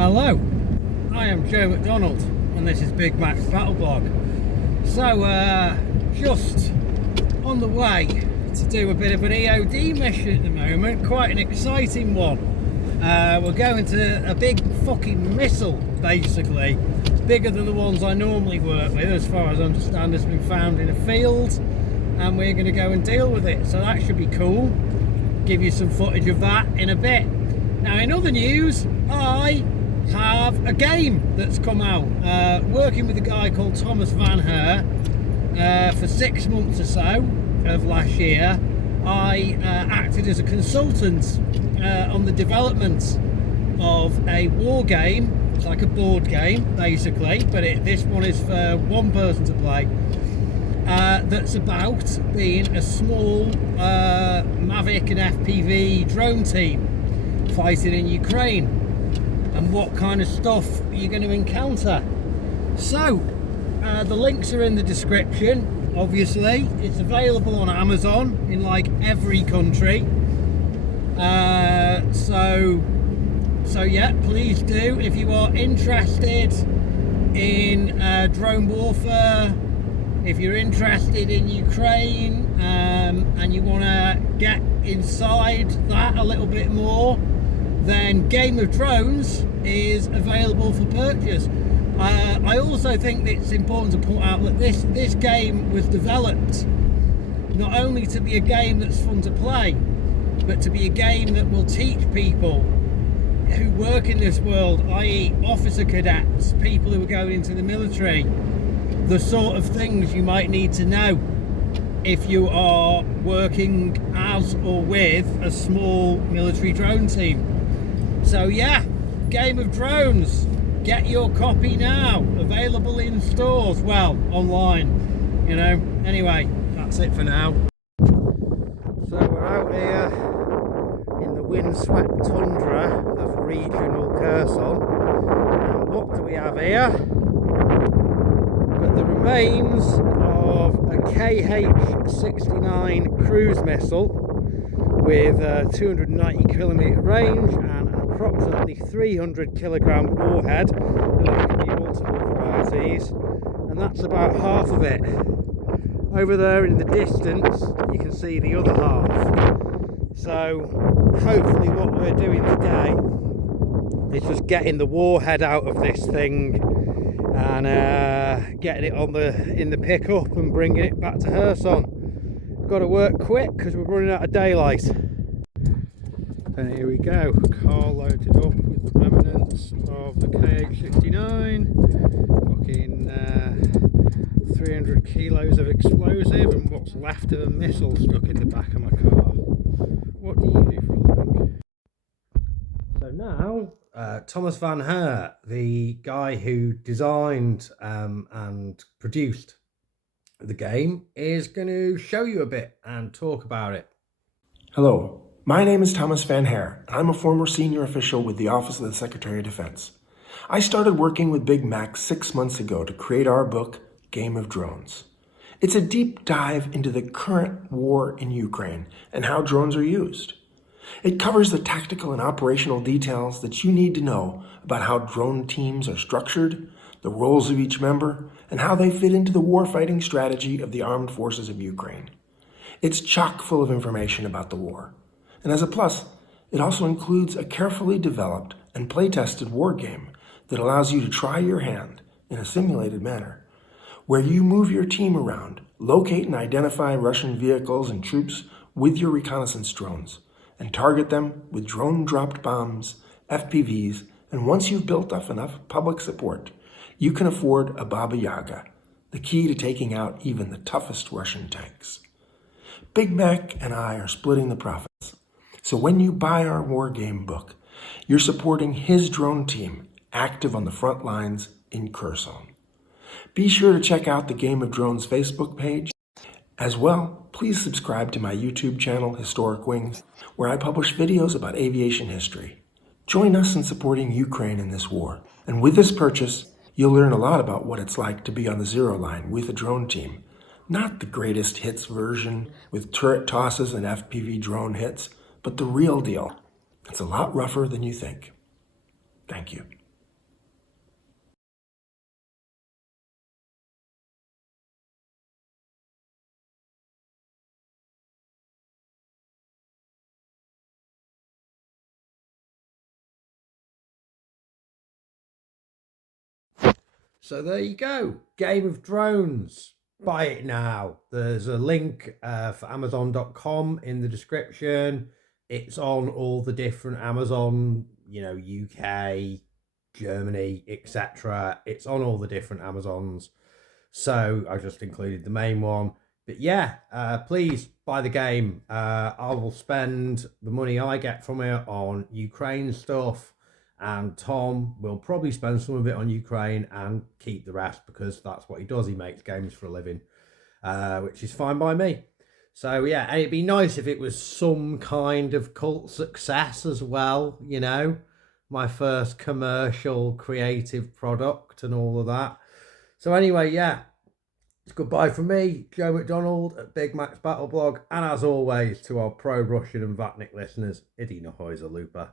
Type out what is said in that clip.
Hello, I am Joe McDonald and this is Big Mac's Battle Blog. So, just on the way to do a bit of an EOD mission at the moment, quite an exciting one. We're going to a big fucking missile, basically. It's bigger than the ones I normally work with, as far as I understand. It's been found in a field and we're going to go and deal with it, so that should be cool. Give you some footage of that in a bit. Now, in other news, I have a game that's come out, working with a guy called Thomas Vanir for 6 months or so of last year. I acted as a consultant on the development of a war game. It's like a board game basically, but this one is for one person to play, that's about being a small Mavic and FPV drone team fighting in Ukraine, and what kind of stuff you're going to encounter. So the links are in the description. Obviously it's available on Amazon in like every country, so yeah, please do. If you are interested in drone warfare, if you're interested in Ukraine, and you want to get inside that a little bit more, then Game of Drones is available for purchase. I also think that it's important to point out that this game was developed not only to be a game that's fun to play, but to be a game that will teach people who work in this world, i.e. officer cadets, people who are going into the military, the sort of things you might need to know if you are working as or with a small military drone team. So yeah, Game of Drones, get your copy now, available in stores, well, online, you know. Anyway, that's it for now. So we're out here in the windswept tundra of regional Kherson, and what do we have here but the remains of a KH-69 cruise missile with a 290km range and an approximately 300kg warhead. There can be multiple varieties, and that's about half of it. Over there in the distance you can see the other half. So hopefully what we're doing today is just getting the warhead out of this thing and getting it in the pickup and bringing it back to Kherson. Got to work quick because we're running out of daylight. And here we go, car loaded up with the remnants of the KH-69, fucking 300 kilos of explosive and what's left of a missile stuck in the back of my car. What do you do for a living? So now, Thomas Vanir, the guy who designed and produced the game, is going to show you a bit and talk about it. Hello, my name is Thomas Vanir, and I'm a former senior official with the Office of the Secretary of Defense. I started working with Big Mac 6 months ago to create our book, Game of Drones. It's a deep dive into the current war in Ukraine and how drones are used. It covers the tactical and operational details that you need to know about how drone teams are structured, the roles of each member, and how they fit into the warfighting strategy of the armed forces of Ukraine. It's chock full of information about the war. And as a plus, it also includes a carefully developed and play-tested war game that allows you to try your hand in a simulated manner, where you move your team around, locate and identify Russian vehicles and troops with your reconnaissance drones, and target them with drone-dropped bombs, FPVs, and once you've built up enough public support, you can afford a Baba Yaga, the key to taking out even the toughest Russian tanks. Big Mac and I are splitting the profits, so when you buy our war game book, you're supporting his drone team active on the front lines in Kherson. Be sure to check out the Game of Drones Facebook page. As well, please subscribe to my YouTube channel, Historic Wings, where I publish videos about aviation history. Join us in supporting Ukraine in this war. And with this purchase, you'll learn a lot about what it's like to be on the zero line with a drone team. Not the greatest hits version with turret tosses and FPV drone hits, but the real deal. It's a lot rougher than you think. Thank you. So there you go, Game of Drones. Buy it now. There's a link for Amazon.com in the description. It's on all the different Amazon, UK, Germany, etc. It's on all the different Amazons. So I just included the main one. But yeah, please buy the game. I will spend the money I get from it on Ukraine stuff, and Tom will probably spend some of it on Ukraine and keep the rest because that's what he does. He makes games for a living, which is fine by me. So yeah, and it'd be nice if it was some kind of cult success as well, my first commercial creative product and all of that. So anyway, yeah, it's goodbye from me, Joe McDonald at Big Mac's Battle Blog, and as always, to our pro-Russian and Vatnik listeners, Idi Nahoy Zalupa.